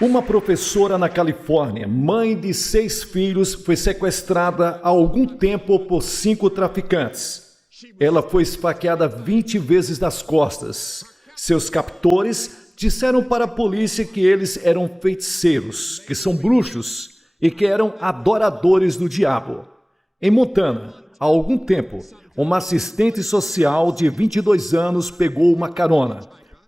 Uma professora na Califórnia, mãe de 6 filhos, foi sequestrada há algum tempo por 5 traficantes. Ela foi esfaqueada 20 vezes nas costas. Seus captores disseram para a polícia que eles eram feiticeiros, que são bruxos e que eram adoradores do diabo. Em Montana, há algum tempo, uma assistente social de 22 anos pegou uma carona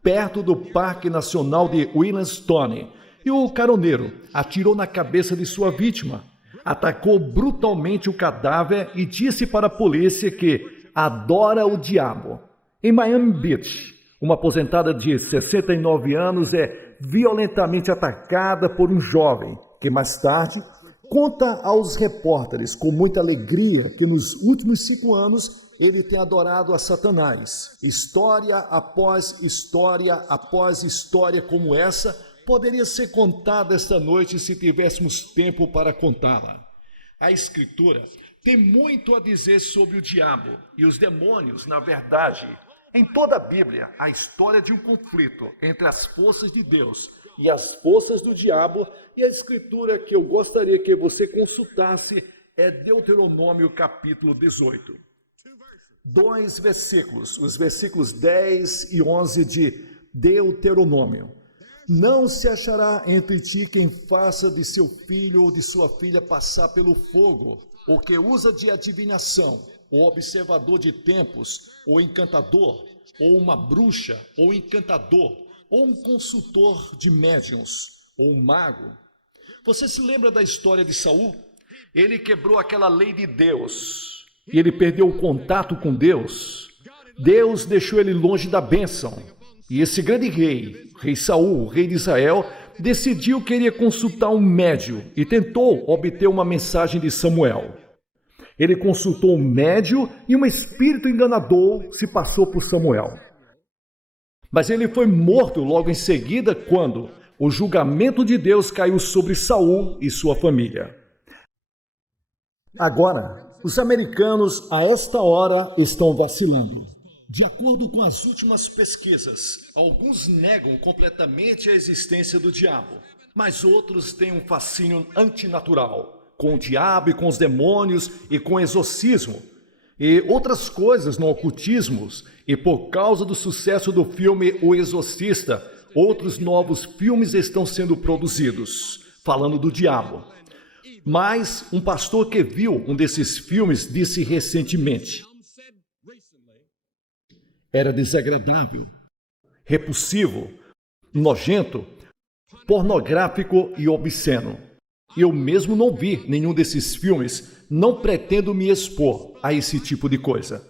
perto do Parque Nacional de Yellowstone. E o caroneiro atirou na cabeça de sua vítima, atacou brutalmente o cadáver e disse para a polícia que adora o diabo. Em Miami Beach, uma aposentada de 69 anos é violentamente atacada por um jovem que mais tarde conta aos repórteres com muita alegria que nos últimos 5 anos ele tem adorado a Satanás. História após história após história como essa poderia ser contada esta noite se tivéssemos tempo para contá-la. A Escritura tem muito a dizer sobre o diabo e os demônios, na verdade. Em toda a Bíblia, a história de um conflito entre as forças de Deus e as forças do diabo, e a Escritura que eu gostaria que você consultasse é Deuteronômio capítulo 18. 2 versículos, os versículos 10 e 11 de Deuteronômio. Não se achará entre ti quem faça de seu filho ou de sua filha passar pelo fogo, ou que usa de adivinação, ou observador de tempos, ou encantador, ou uma bruxa, ou encantador, ou um consultor de médiuns, ou um mago. Você se lembra da história de Saul? Ele quebrou aquela lei de Deus, e ele perdeu o contato com Deus. Deus deixou ele longe da bênção. E esse grande rei Saul, rei de Israel, decidiu que iria consultar um médium e tentou obter uma mensagem de Samuel. Ele consultou um médium e um espírito enganador se passou por Samuel. Mas ele foi morto logo em seguida quando o julgamento de Deus caiu sobre Saul e sua família. Agora, os americanos a esta hora estão vacilando. De acordo com as últimas pesquisas, alguns negam completamente a existência do diabo, mas outros têm um fascínio antinatural, com o diabo e com os demônios e com o exorcismo, e outras coisas no ocultismo, e por causa do sucesso do filme O Exorcista, outros novos filmes estão sendo produzidos, falando do diabo. Mas um pastor que viu um desses filmes disse recentemente: era desagradável, repulsivo, nojento, pornográfico e obsceno. Eu mesmo não vi nenhum desses filmes, não pretendo me expor a esse tipo de coisa.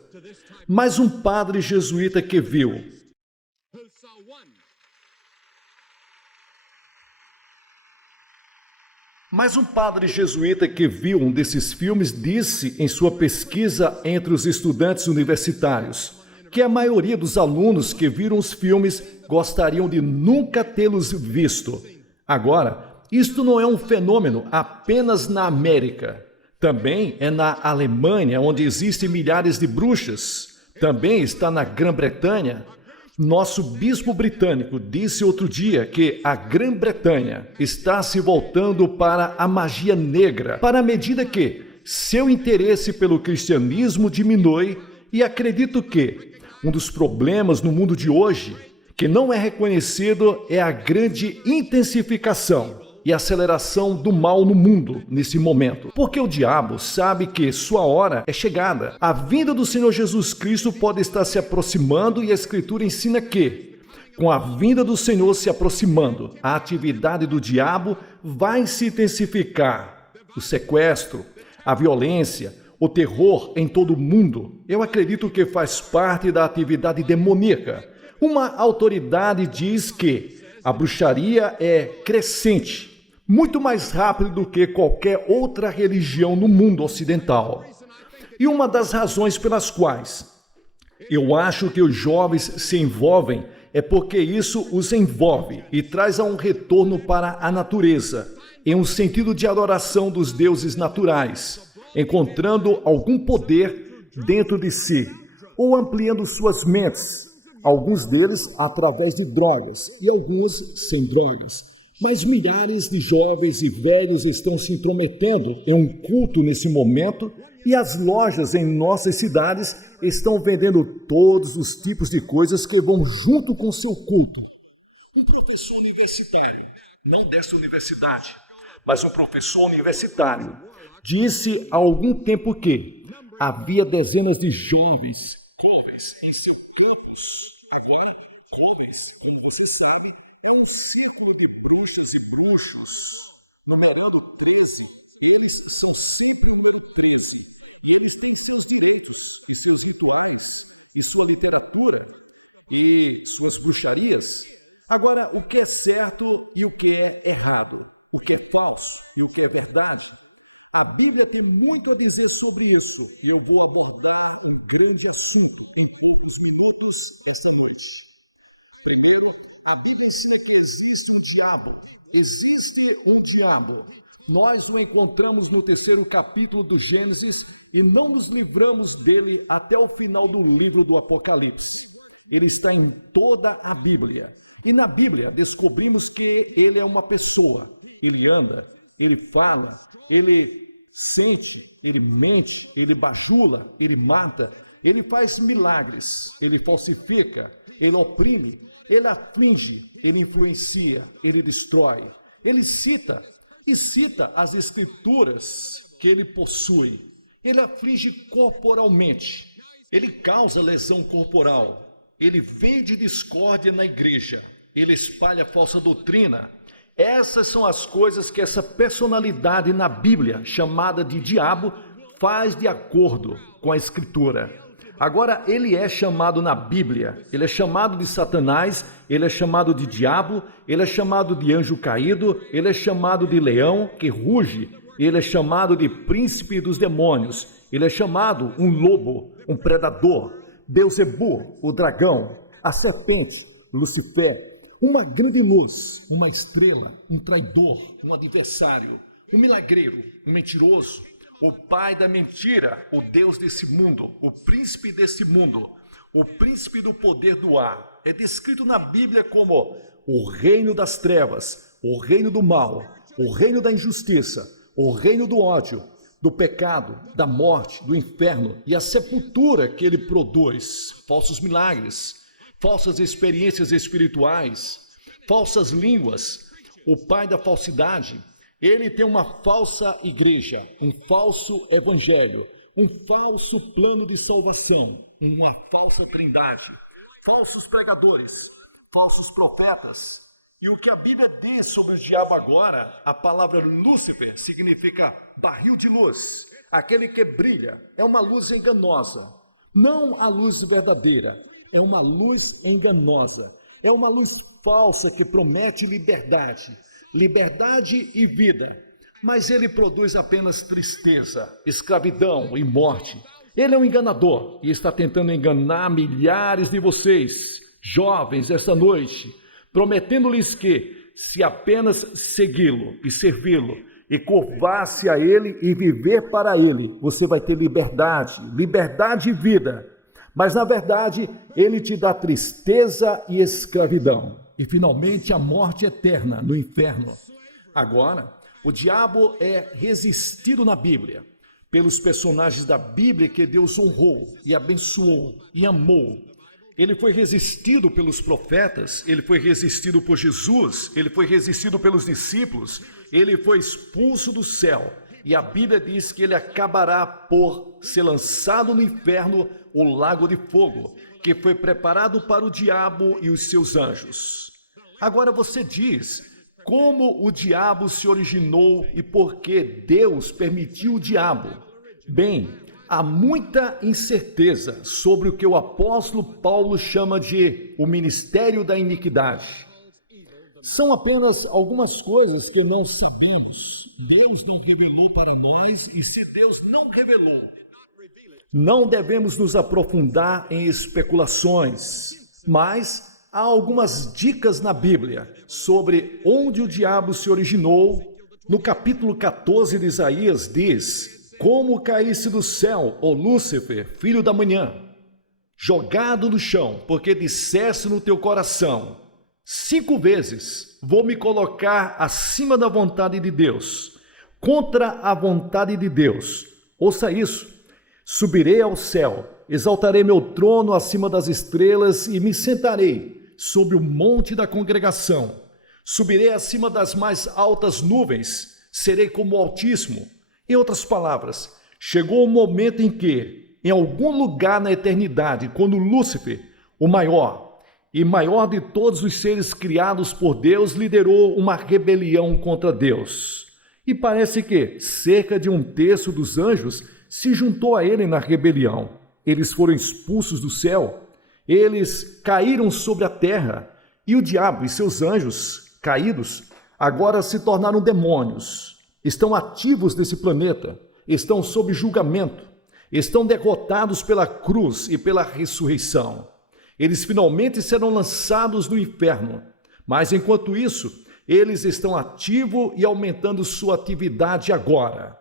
Mas um padre jesuíta que viu um desses filmes disse em sua pesquisa entre os estudantes universitários que a maioria dos alunos que viram os filmes gostariam de nunca tê-los visto. Agora, isto não é um fenômeno apenas na América. Também é na Alemanha, onde existem milhares de bruxas. Também está na Grã-Bretanha. Nosso bispo britânico disse outro dia que a Grã-Bretanha está se voltando para a magia negra, para a medida que seu interesse pelo cristianismo diminui, e acredito que um dos problemas no mundo de hoje, que não é reconhecido, é a grande intensificação e aceleração do mal no mundo nesse momento. Porque o diabo sabe que sua hora é chegada. A vinda do Senhor Jesus Cristo pode estar se aproximando e a Escritura ensina que, com a vinda do Senhor se aproximando, a atividade do diabo vai se intensificar. O sequestro, a violência, o terror em todo o mundo, eu acredito que faz parte da atividade demoníaca. Uma autoridade diz que a bruxaria é crescente, muito mais rápido do que qualquer outra religião no mundo ocidental. E uma das razões pelas quais eu acho que os jovens se envolvem é porque isso os envolve e traz a um retorno para a natureza, em um sentido de adoração dos deuses naturais, encontrando algum poder dentro de si, ou ampliando suas mentes, alguns deles através de drogas e alguns sem drogas. Mas milhares de jovens e velhos estão se intrometendo em um culto nesse momento e as lojas em nossas cidades estão vendendo todos os tipos de coisas que vão junto com o seu culto. Um professor universitário, não dessa universidade, mas um professor universitário, disse há algum tempo que havia dezenas de jovens em seu campus. Agora, jovens, como você sabe, é um círculo de bruxas e bruxos, numerando 13. Eles são sempre o número 13. E eles têm seus direitos, e seus rituais, e sua literatura, e suas bruxarias. Agora, o que é certo e o que é errado, o que é falso e o que é verdade, a Bíblia tem muito a dizer sobre isso, e eu vou abordar um grande assunto em poucos minutos esta noite. Primeiro, a Bíblia ensina que existe um diabo. Existe um diabo. Nós o encontramos no 3º capítulo do Gênesis e não nos livramos dele até o final do livro do Apocalipse. Ele está em toda a Bíblia. E na Bíblia descobrimos que ele é uma pessoa. Ele anda, ele fala, ele sente, ele mente, ele bajula, ele mata, ele faz milagres, ele falsifica, ele oprime, ele aflige, ele influencia, ele destrói, ele cita as escrituras que ele possui. Ele aflige corporalmente, ele causa lesão corporal, ele vende discórdia na igreja, ele espalha falsa doutrina. Essas são as coisas que essa personalidade na Bíblia, chamada de diabo, faz de acordo com a Escritura. Agora, ele é chamado na Bíblia, ele é chamado de Satanás, ele é chamado de diabo, ele é chamado de anjo caído, ele é chamado de leão que ruge, ele é chamado de príncipe dos demônios, ele é chamado um lobo, um predador, Beuzebu, o dragão, a serpente, Lucifer, uma grande luz, uma estrela, um traidor, um adversário, um milagreiro, um mentiroso, o pai da mentira, o Deus desse mundo, o príncipe desse mundo, o príncipe do poder do ar. É descrito na Bíblia como o reino das trevas, o reino do mal, o reino da injustiça, o reino do ódio, do pecado, da morte, do inferno e a sepultura que ele produz, falsos milagres, falsas experiências espirituais, falsas línguas, o pai da falsidade. Ele tem uma falsa igreja, um falso evangelho, um falso plano de salvação, uma falsa trindade, falsos pregadores, falsos profetas. E o que a Bíblia diz sobre o diabo agora, a palavra Lúcifer significa barril de luz, aquele que brilha, é uma luz enganosa, não a luz verdadeira, é uma luz enganosa, é uma luz falsa que promete liberdade e vida, mas ele produz apenas tristeza, escravidão e morte. Ele é um enganador e está tentando enganar milhares de vocês, jovens, esta noite, prometendo-lhes que, se apenas segui-lo e servi-lo, e curvar-se a ele e viver para ele, você vai ter liberdade e vida. Mas, na verdade, ele te dá tristeza e escravidão. E, finalmente, a morte eterna no inferno. Agora, o diabo é resistido na Bíblia pelos personagens da Bíblia que Deus honrou e abençoou e amou. Ele foi resistido pelos profetas, ele foi resistido por Jesus, ele foi resistido pelos discípulos, ele foi expulso do céu. E a Bíblia diz que ele acabará por ser lançado no inferno, o lago de fogo, que foi preparado para o diabo e os seus anjos. Agora você diz, como o diabo se originou e por que Deus permitiu o diabo? Bem, há muita incerteza sobre o que o apóstolo Paulo chama de o ministério da iniquidade. São apenas algumas coisas que não sabemos. Deus não revelou para nós, e se Deus não revelou, não devemos nos aprofundar em especulações, mas há algumas dicas na Bíblia sobre onde o diabo se originou. No capítulo 14 de Isaías diz: como caísse do céu, ó Lúcifer, filho da manhã, jogado no chão, porque disseste no teu coração: 5 vezes vou me colocar acima da vontade de Deus, contra a vontade de Deus. Ouça isso. Subirei ao céu, exaltarei meu trono acima das estrelas e me sentarei sobre o monte da congregação. Subirei acima das mais altas nuvens, serei como o Altíssimo. Em outras palavras, chegou o momento em que, em algum lugar na eternidade, quando Lúcifer, o maior e maior de todos os seres criados por Deus, liderou uma rebelião contra Deus. E parece que cerca de 1/3 dos anjos se juntou a ele na rebelião. Eles foram expulsos do céu, eles caíram sobre a terra, e o diabo e seus anjos caídos agora se tornaram demônios. Estão ativos nesse planeta, estão sob julgamento, estão derrotados pela cruz e pela ressurreição. Eles finalmente serão lançados no inferno, mas enquanto isso, eles estão ativos e aumentando sua atividade agora.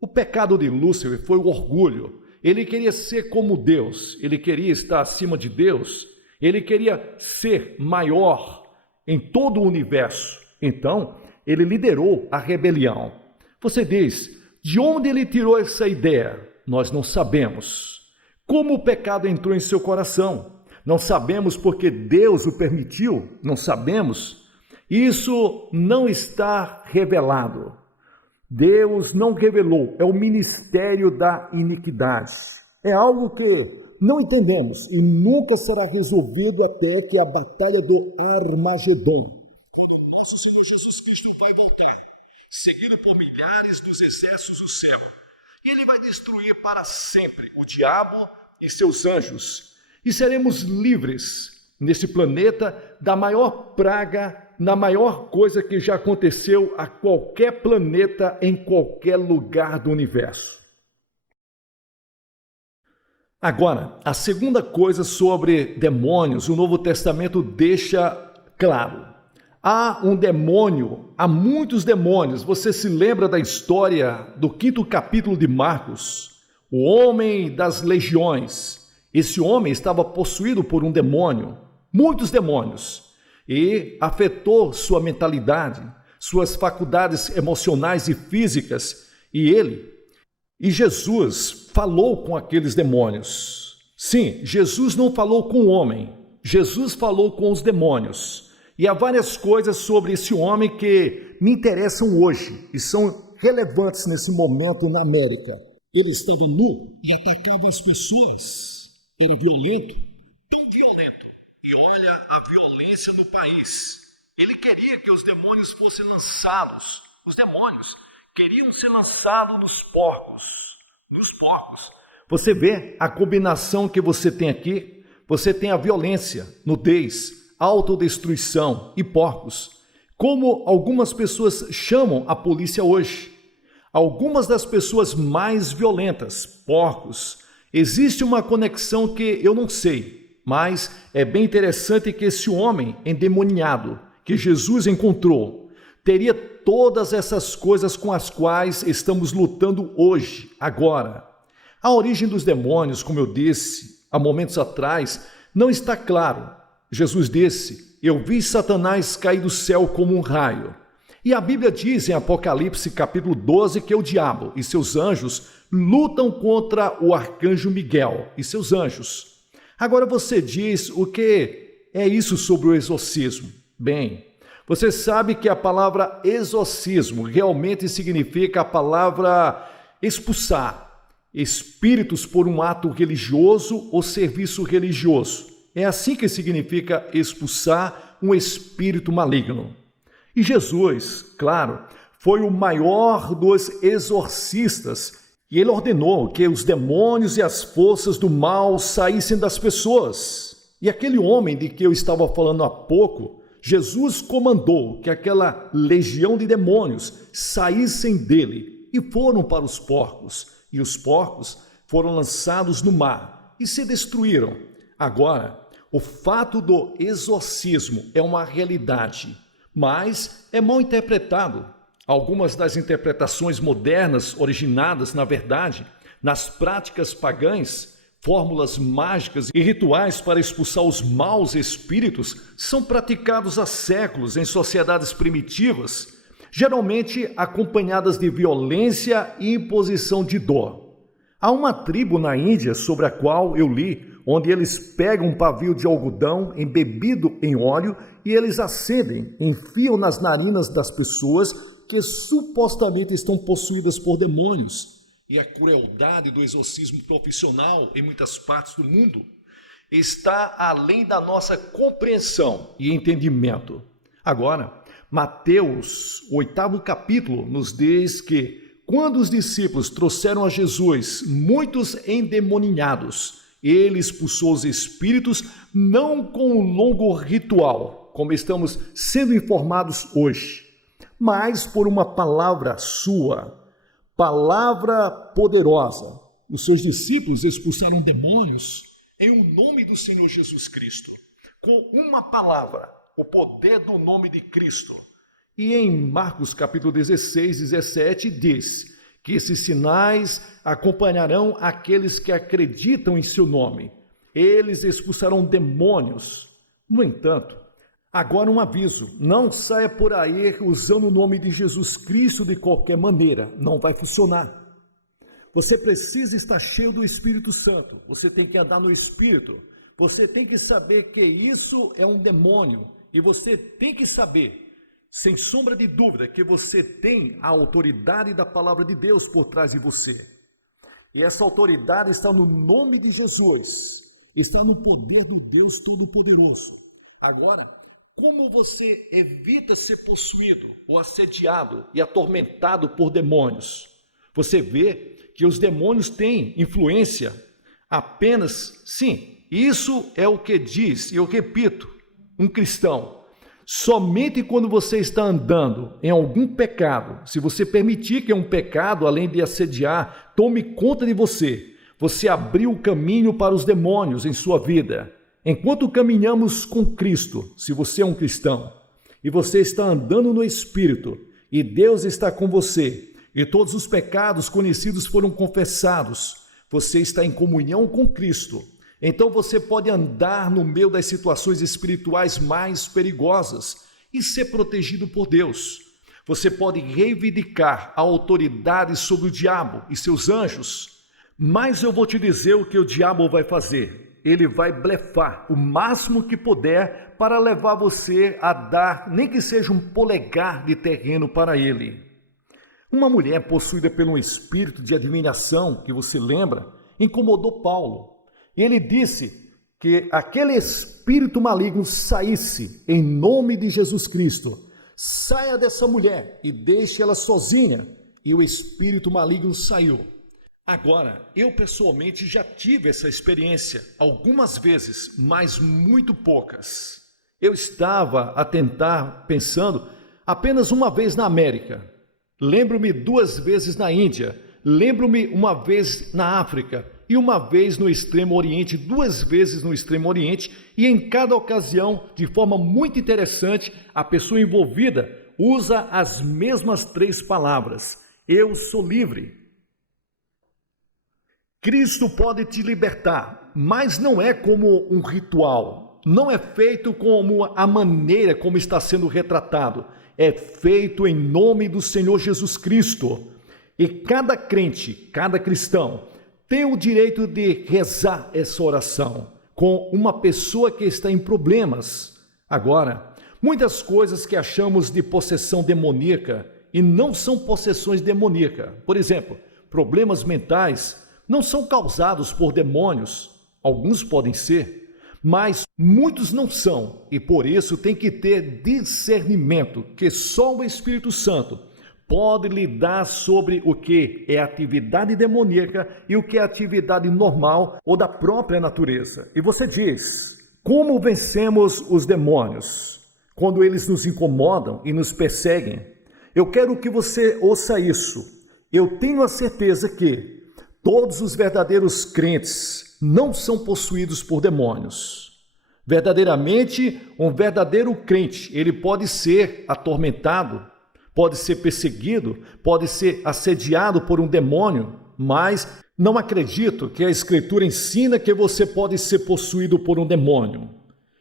O pecado de Lúcifer foi o orgulho. Ele queria ser como Deus, ele queria estar acima de Deus, ele queria ser maior em todo o universo. Então, ele liderou a rebelião. Você diz, de onde ele tirou essa ideia? Nós não sabemos. Como o pecado entrou em seu coração? Não sabemos porque Deus o permitiu? Não sabemos. Isso não está revelado. Deus não revelou, é o ministério da iniquidade. É algo que não entendemos e nunca será resolvido até que a batalha do Armagedon, quando nosso Senhor Jesus Cristo vai voltar, seguido por milhares dos exércitos do céu, e ele vai destruir para sempre o diabo e seus anjos, e seremos livres nesse planeta da maior praga, na maior coisa que já aconteceu a qualquer planeta em qualquer lugar do universo. Agora, a segunda coisa sobre demônios, o Novo Testamento deixa claro. Há um demônio, há muitos demônios. Você se lembra da história do 5º capítulo de Marcos? O homem das legiões. Esse homem estava possuído por um demônio, muitos demônios. E afetou sua mentalidade, suas faculdades emocionais e físicas, e Jesus falou com aqueles demônios. Sim, Jesus não falou com o homem, Jesus falou com os demônios. E há várias coisas sobre esse homem que me interessam hoje e são relevantes nesse momento na América. Ele estava nu e atacava as pessoas. Era violento, tão violento. E olha a violência no país. Ele queria que os demônios fossem lançados. Os demônios queriam ser lançados nos porcos. Nos porcos. Você vê a combinação que você tem aqui? Você tem a violência, nudez, autodestruição e porcos. Como algumas pessoas chamam a polícia hoje. Algumas das pessoas mais violentas, porcos. Existe uma conexão que eu não sei. Mas é bem interessante que esse homem endemoniado que Jesus encontrou teria todas essas coisas com as quais estamos lutando hoje, agora. A origem dos demônios, como eu disse há momentos atrás, não está claro. Jesus disse, eu vi Satanás cair do céu como um raio. E a Bíblia diz em Apocalipse capítulo 12 que o diabo e seus anjos lutam contra o arcanjo Miguel e seus anjos. Agora você diz o que é isso sobre o exorcismo? Bem, você sabe que a palavra exorcismo realmente significa a palavra expulsar espíritos por um ato religioso ou serviço religioso. É assim que significa expulsar um espírito maligno. E Jesus, claro, foi o maior dos exorcistas. E ele ordenou que os demônios e as forças do mal saíssem das pessoas. E aquele homem de que eu estava falando há pouco, Jesus comandou que aquela legião de demônios saíssem dele e foram para os porcos. E os porcos foram lançados no mar e se destruíram. Agora, o fato do exorcismo é uma realidade, mas é mal interpretado. Algumas das interpretações modernas, originadas, na verdade, nas práticas pagãs, Fórmulas mágicas e rituais para expulsar os maus espíritos são praticados há séculos em sociedades primitivas, geralmente acompanhadas de violência e imposição de dor. Há uma tribo na Índia sobre a qual eu li, onde eles pegam um pavio de algodão embebido em óleo e eles acendem, enfiam nas narinas das pessoas que supostamente estão possuídas por demônios. E a crueldade do exorcismo profissional em muitas partes do mundo está além da nossa compreensão e entendimento. Agora, Mateus, 8º capítulo, nos diz que quando os discípulos trouxeram a Jesus muitos endemoninhados, ele expulsou os espíritos não com um longo ritual, como estamos sendo informados hoje, mas por uma palavra sua, palavra poderosa. Os seus discípulos expulsaram demônios em o nome do Senhor Jesus Cristo, com uma palavra, o poder do nome de Cristo. E em Marcos capítulo 16, 17 diz que esses sinais acompanharão aqueles que acreditam em seu nome. Eles expulsarão demônios. No entanto, agora um aviso, não saia por aí usando o nome de Jesus Cristo de qualquer maneira, não vai funcionar. Você precisa estar cheio do Espírito Santo, você tem que andar no Espírito, você tem que saber que isso é um demônio e você tem que saber, sem sombra de dúvida, que você tem a autoridade da palavra de Deus por trás de você. E essa autoridade está no nome de Jesus, está no poder do Deus Todo-Poderoso. Agora, como você evita ser possuído ou assediado e atormentado por demônios? Você vê que os demônios têm influência apenas, sim, isso é o que diz, e eu repito, um cristão. Somente quando você está andando em algum pecado, se você permitir que um pecado, além de assediar, tome conta de você, você abriu o caminho para os demônios em sua vida. Enquanto caminhamos com Cristo, se você é um cristão, e você está andando no Espírito, e Deus está com você, e todos os pecados conhecidos foram confessados, você está em comunhão com Cristo. Então você pode andar no meio das situações espirituais mais perigosas e ser protegido por Deus. Você pode reivindicar a autoridade sobre o diabo e seus anjos, mas eu vou te dizer o que o diabo vai fazer. Ele vai blefar o máximo que puder para levar você a dar, nem que seja um polegar de terreno para ele. Uma mulher possuída por um espírito de adivinhação, que você lembra, incomodou Paulo. Ele disse que aquele espírito maligno saísse em nome de Jesus Cristo. Saia dessa mulher e deixe ela sozinha. E o espírito maligno saiu. Agora, eu pessoalmente já tive essa experiência algumas vezes, mas muito poucas. Eu estava a tentar, pensando, apenas uma vez na América. Lembro-me 2 vezes na Índia. Lembro-me uma vez na África. E uma vez no Extremo Oriente, 2 vezes no Extremo Oriente, e em cada ocasião, de forma muito interessante, a pessoa envolvida usa as mesmas 3 palavras: eu sou livre. Cristo pode te libertar, mas não é como um ritual, não é feito como a maneira como está sendo retratado, é feito em nome do Senhor Jesus Cristo. E cada crente, cada cristão, tem o direito de rezar essa oração com uma pessoa que está em problemas. Agora, muitas coisas que achamos de possessão demoníaca e não são possessões demoníacas. Por exemplo, problemas mentais não são causados por demônios. Alguns podem ser, mas muitos não são. E por isso tem que ter discernimento, que só o Espírito Santo pode lhe dar sobre o que é atividade demoníaca e o que é atividade normal ou da própria natureza. E você diz, como vencemos os demônios quando eles nos incomodam e nos perseguem? Eu quero que você ouça isso. Eu tenho a certeza que todos os verdadeiros crentes não são possuídos por demônios. Verdadeiramente, um verdadeiro crente, ele pode ser atormentado, pode ser perseguido, pode ser assediado por um demônio, mas Não acredito que a Escritura ensina que você pode ser possuído por um demônio.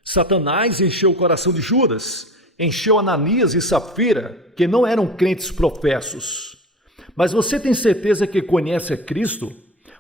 Satanás encheu o coração de Judas, encheu Ananias e Safira, que não eram crentes professos. Mas você tem certeza que conhece a Cristo?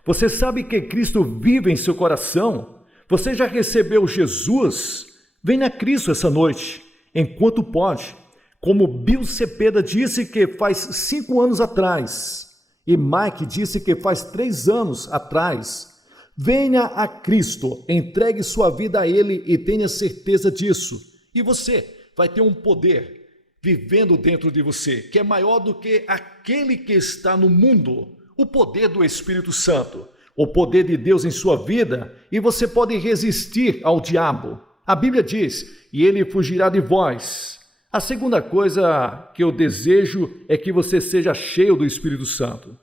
Você sabe que Cristo vive em seu coração? Você já recebeu Jesus? Venha a Cristo essa noite, enquanto pode. Como Bill Cepeda disse que faz 5 anos atrás, e Mike disse que faz 3 anos atrás. Venha a Cristo, entregue sua vida a Ele e tenha certeza disso. E você vai ter um poder vivendo dentro de você, que é maior do que aquele que está no mundo. O poder do Espírito Santo, o poder de Deus em sua vida, e você pode resistir ao diabo. A Bíblia diz, e ele fugirá de vós. A segunda coisa que eu desejo é que você seja cheio do Espírito Santo.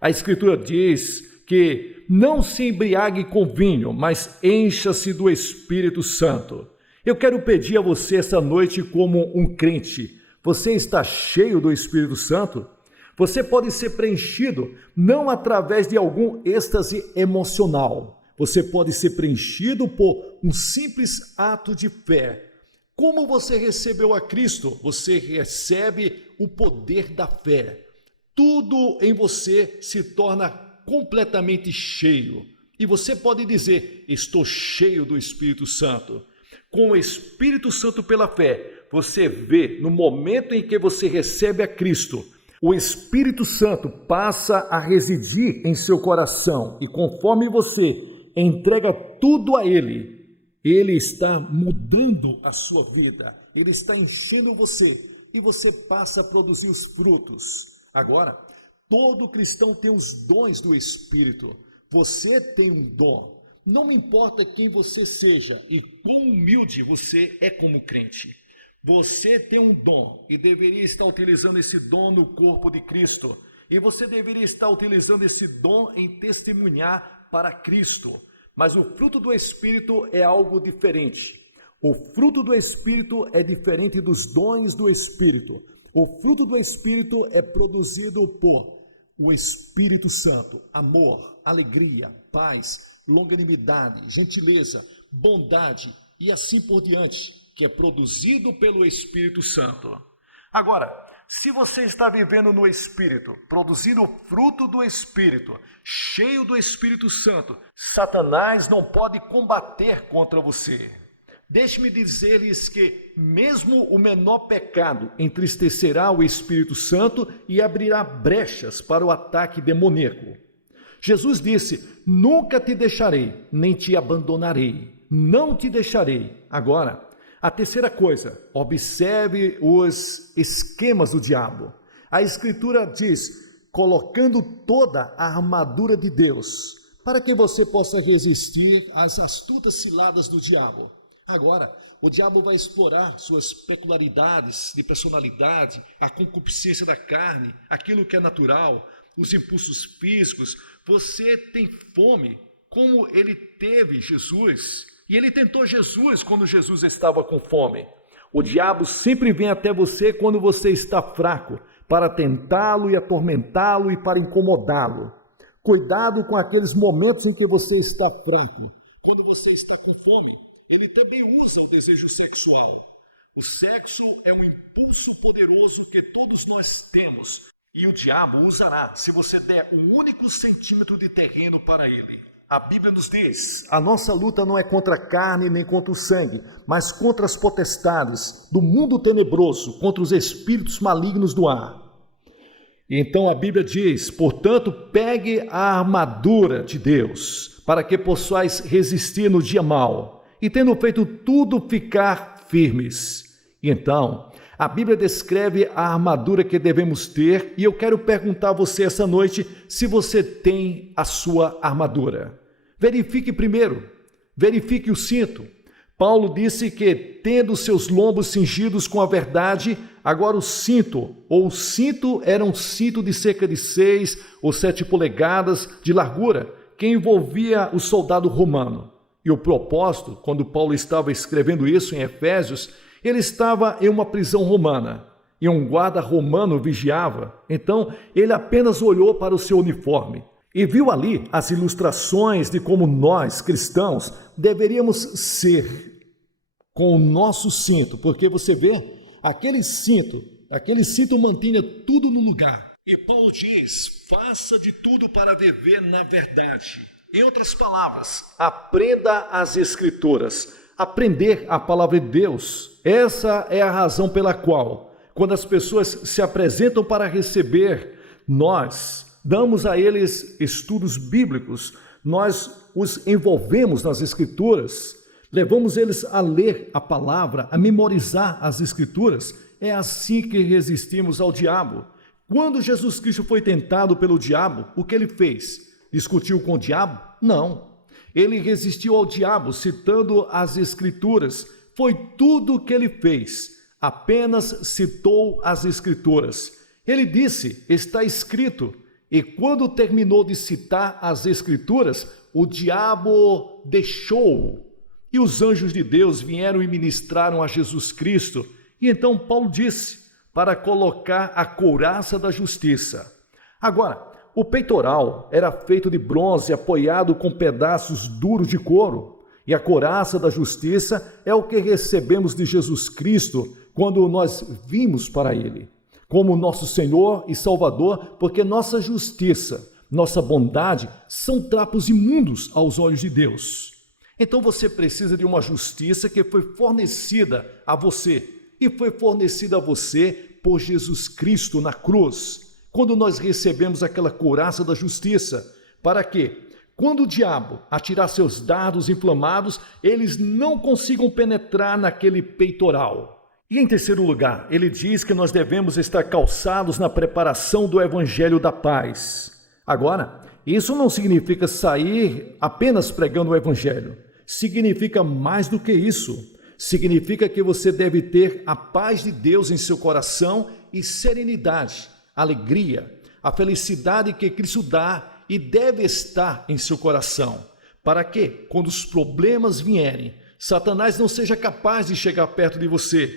A Escritura diz que não se embriague com vinho, mas encha-se do Espírito Santo. Eu quero pedir a você essa noite como um crente. Você está cheio do Espírito Santo? Você pode ser preenchido não através de algum êxtase emocional. Você pode ser preenchido por um simples ato de fé. Como você recebeu a Cristo? Você recebe o poder da fé. Tudo em você se torna completamente cheio. E você pode dizer, estou cheio do Espírito Santo. Com o Espírito Santo pela fé, você vê no momento em que você recebe a Cristo, o Espírito Santo passa a residir em seu coração. E conforme você entrega tudo a Ele, Ele está mudando a sua vida, Ele está enchendo você e você passa a produzir os frutos. Agora, todo cristão tem os dons do Espírito. Você tem um dom. Não me importa quem você seja e quão humilde você é como crente. Você tem um dom e deveria estar utilizando esse dom no corpo de Cristo. E você deveria estar utilizando esse dom em testemunhar para Cristo. Mas o fruto do Espírito é algo diferente. O fruto do Espírito é diferente dos dons do Espírito. O fruto do Espírito é produzido por o Espírito Santo. Amor, alegria, paz, longanimidade, gentileza, bondade e assim por diante, que é produzido pelo Espírito Santo. Agora, se você está vivendo no Espírito, produzindo o fruto do Espírito, cheio do Espírito Santo, Satanás não pode combater contra você. Deixe-me dizer-lhes que mesmo o menor pecado entristecerá o Espírito Santo e abrirá brechas para o ataque demoníaco. Jesus disse, nunca te deixarei, nem te abandonarei, não te deixarei. Agora, a terceira coisa, observe os esquemas do diabo. A Escritura diz, colocando toda a armadura de Deus, para que você possa resistir às astutas ciladas do diabo. Agora, o diabo vai explorar suas peculiaridades de personalidade, a concupiscência da carne, aquilo que é natural, os impulsos físicos. Você tem fome, como ele teve Jesus. E ele tentou Jesus quando Jesus estava com fome. O diabo sempre vem até você quando você está fraco, para tentá-lo e atormentá-lo e para incomodá-lo. Cuidado com aqueles momentos em que você está fraco. Quando você está com fome, ele também usa o desejo sexual. O sexo é um impulso poderoso que todos nós temos. E o diabo usará se você der um único centímetro de terreno para ele. A Bíblia nos diz, a nossa luta não é contra a carne nem contra o sangue, mas contra as potestades do mundo tenebroso, contra os espíritos malignos do ar. Então a Bíblia diz, portanto, pegue a armadura de Deus, para que possais resistir no dia mau, e tendo feito tudo, ficar firmes. E então, a Bíblia descreve a armadura que devemos ter, e eu quero perguntar a você essa noite se você tem a sua armadura. Verifique primeiro, verifique o cinto. Paulo disse que, tendo seus lombos cingidos com a verdade, agora o cinto era um cinto de cerca de 6 ou 7 polegadas de largura, que envolvia o soldado romano. E o propósito, quando Paulo estava escrevendo isso em Efésios, ele estava em uma prisão romana, e um guarda romano vigiava. Então, ele apenas olhou para o seu uniforme. e viu ali as ilustrações de como nós, cristãos, deveríamos ser com o nosso cinto, porque você vê, aquele cinto mantinha tudo no lugar. E Paulo diz, faça de tudo para viver na verdade. Em outras palavras, aprenda as Escrituras, aprender a palavra de Deus. Essa é a razão pela qual, quando as pessoas se apresentam para receber, nós damos a eles estudos bíblicos, nós os envolvemos nas Escrituras, levamos eles a ler a palavra, a memorizar as Escrituras. É assim que resistimos ao diabo. Quando Jesus Cristo foi tentado pelo diabo, o que ele fez? Discutiu com o diabo? Não. Ele resistiu ao diabo, citando as Escrituras. Foi tudo o que ele fez. Apenas citou as Escrituras. Ele disse, está escrito. E quando terminou de citar as Escrituras, o diabo deixou. E os anjos de Deus vieram e ministraram a Jesus Cristo. E então Paulo disse, para colocar a couraça da justiça. Agora, o peitoral era feito de bronze apoiado com pedaços duros de couro. E a couraça da justiça é o que recebemos de Jesus Cristo quando nós vimos para Ele, como nosso Senhor e Salvador, porque nossa justiça, nossa bondade são trapos imundos aos olhos de Deus. Então você precisa de uma justiça que foi fornecida a você, e foi fornecida a você por Jesus Cristo na cruz, quando nós recebemos aquela couraça da justiça, para que, quando o diabo atirar seus dardos inflamados, eles não consigam penetrar naquele peitoral. E em terceiro lugar, ele diz que nós devemos estar calçados na preparação do Evangelho da Paz. Agora, isso não significa sair apenas pregando o Evangelho. Significa mais do que isso. Significa que você deve ter a paz de Deus em seu coração e serenidade, alegria, a felicidade que Cristo dá e deve estar em seu coração, para que, quando os problemas vierem, Satanás não seja capaz de chegar perto de você.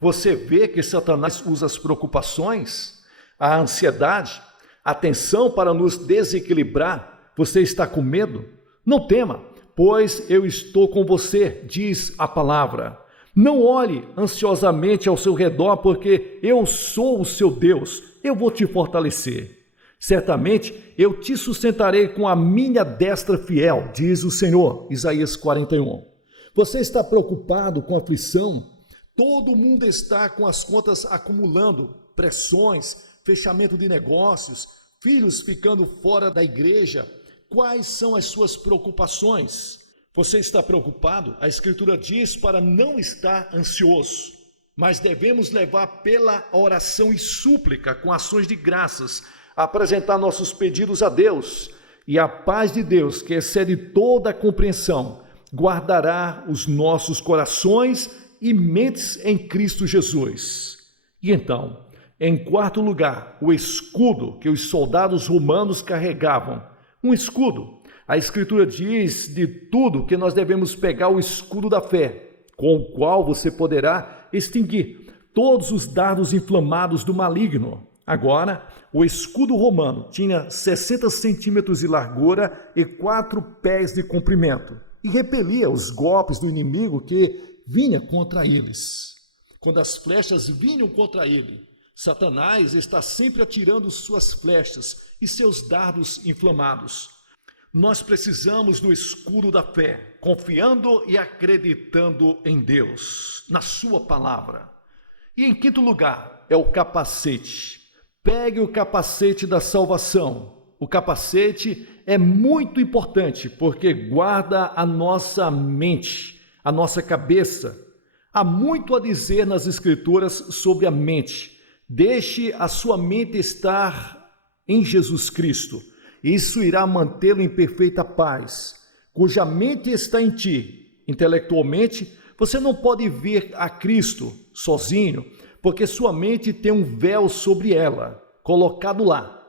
Você vê que Satanás usa as preocupações, a ansiedade, a tensão para nos desequilibrar. Você está com medo? Não tema, pois eu estou com você, diz a palavra. Não olhe ansiosamente ao seu redor, porque eu sou o seu Deus, eu vou te fortalecer. Certamente eu te sustentarei com a minha destra fiel, diz o Senhor. Isaías 41. Você está preocupado com aflição? Todo mundo está com as contas acumulando, pressões, fechamento de negócios, filhos ficando fora da igreja. Quais são as suas preocupações? Você está preocupado? A Escritura diz para não estar ansioso, mas devemos levar pela oração e súplica, com ações de graças, apresentar nossos pedidos a Deus, e a paz de Deus, que excede toda a compreensão, guardará os nossos corações e mentes em Cristo Jesus. E então, em quarto lugar, o escudo que os soldados romanos carregavam. Um escudo. A Escritura diz de tudo que nós devemos pegar o escudo da fé, com o qual você poderá extinguir todos os dardos inflamados do maligno. Agora, o escudo romano tinha 60 centímetros de largura e 4 pés de comprimento, e repelia os golpes do inimigo que vinha contra eles. Quando as flechas vinham contra ele, Satanás está sempre atirando suas flechas e seus dardos inflamados. Nós precisamos do escudo da fé, confiando e acreditando em Deus, na sua palavra. E em quinto lugar, é o capacete. Pegue o capacete da salvação. O capacete é muito importante porque guarda a nossa mente, a nossa cabeça. Há muito a dizer nas Escrituras sobre a mente. Deixe a sua mente estar em Jesus Cristo. Isso irá mantê-lo em perfeita paz. Cuja mente está em ti. Intelectualmente, você não pode ver a Cristo sozinho, porque sua mente tem um véu sobre ela, colocado lá,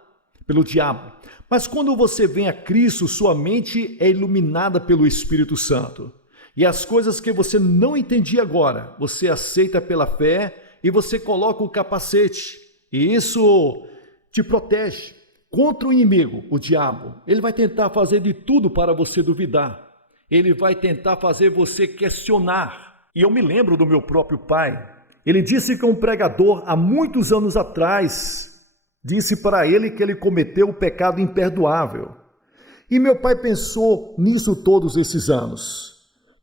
pelo diabo. Mas quando você vem a Cristo, sua mente é iluminada pelo Espírito Santo. E as coisas que você não entendia agora, você aceita pela fé e você coloca o capacete. E isso te protege. contra o inimigo, o diabo. Ele vai tentar fazer de tudo para você duvidar. Ele vai tentar fazer você questionar. E eu me lembro do meu próprio pai. Ele disse que um pregador, há muitos anos atrás, disse para ele que ele cometeu o pecado imperdoável. E meu pai pensou nisso todos esses anos,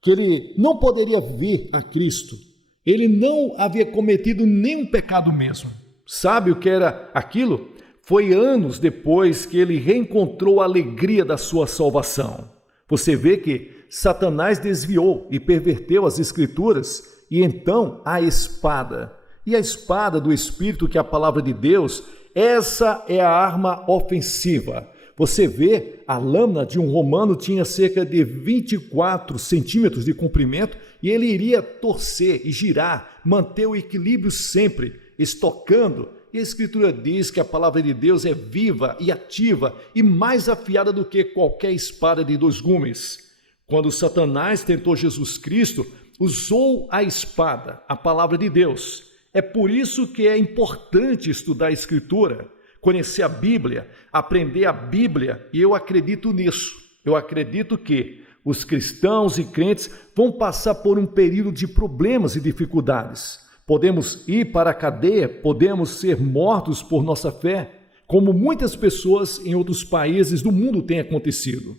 que ele não poderia ver a Cristo. Ele não havia cometido nenhum pecado mesmo. Sabe o que era aquilo? Foi anos depois que ele reencontrou a alegria da sua salvação. Você vê que Satanás desviou e perverteu as Escrituras, e então a espada. E a espada do Espírito, que é a palavra de Deus, essa é a arma ofensiva. Você vê, a lâmina de um romano tinha cerca de 24 centímetros de comprimento, e ele iria torcer e girar, manter o equilíbrio sempre, estocando. E a Escritura diz que a palavra de Deus é viva e ativa e mais afiada do que qualquer espada de 2 gumes. Quando Satanás tentou Jesus Cristo, usou a espada, a palavra de Deus. É por isso que é importante estudar a Escritura, conhecer a Bíblia, aprender a Bíblia, e eu acredito nisso. Eu acredito que os cristãos e crentes vão passar por um período de problemas e dificuldades. Podemos ir para a cadeia, podemos ser mortos por nossa fé, como muitas pessoas em outros países do mundo têm acontecido.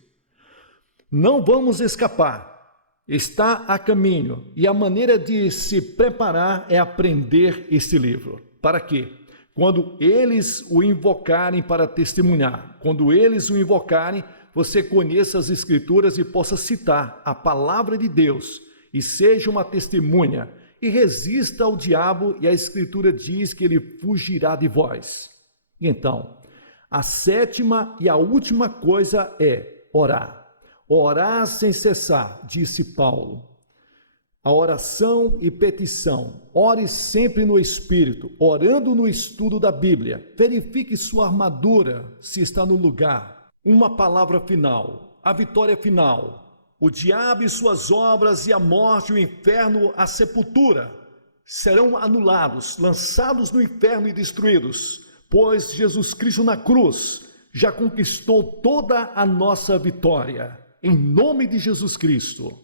Não vamos escapar, está a caminho, e a maneira de se preparar é aprender este livro. Para quê? Quando eles o invocarem para testemunhar, quando eles o invocarem, você conheça as Escrituras e possa citar a palavra de Deus e seja uma testemunha. E resista ao diabo, e a Escritura diz que ele fugirá de vós. Então, a 7ª e a última coisa é orar. Orar sem cessar, disse Paulo. A oração e petição. Ore sempre no Espírito, orando no estudo da Bíblia. Verifique sua armadura, se está no lugar. Uma palavra final, a vitória final. O diabo e suas obras e a morte, o inferno, a sepultura, serão anulados, lançados no inferno e destruídos, pois Jesus Cristo na cruz já conquistou toda a nossa vitória, em nome de Jesus Cristo.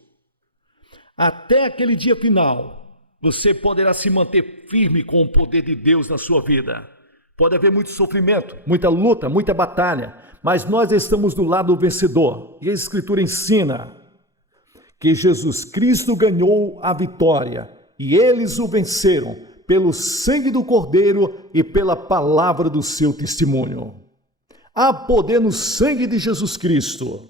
Até aquele dia final, você poderá se manter firme com o poder de Deus na sua vida. Pode haver muito sofrimento, muita luta, muita batalha, mas nós estamos do lado vencedor, e a Escritura ensina que Jesus Cristo ganhou a vitória e eles o venceram pelo sangue do Cordeiro e pela palavra do seu testemunho. Há poder no sangue de Jesus Cristo.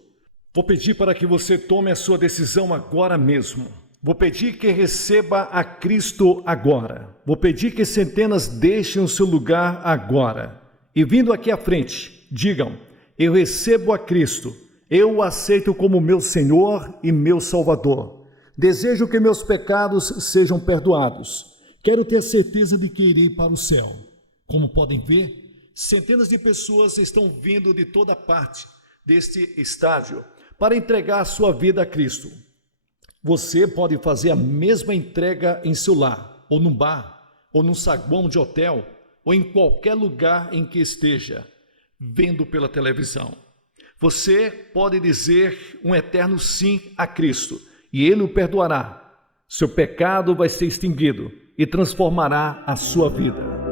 Vou pedir para que você tome a sua decisão agora mesmo. Vou pedir que receba a Cristo agora. Vou pedir que centenas deixem o seu lugar agora. E vindo aqui à frente, digam: eu recebo a Cristo. Eu o aceito como meu Senhor e meu Salvador. Desejo que meus pecados sejam perdoados. Quero ter certeza de que irei para o céu. Como podem ver, centenas de pessoas estão vindo de toda parte deste estádio para entregar a sua vida a Cristo. Você pode fazer a mesma entrega em seu lar, ou num bar, ou num saguão de hotel, ou em qualquer lugar em que esteja, vendo pela televisão. Você pode dizer um eterno sim a Cristo, e Ele o perdoará. Seu pecado vai ser extinguido e transformará a sua vida.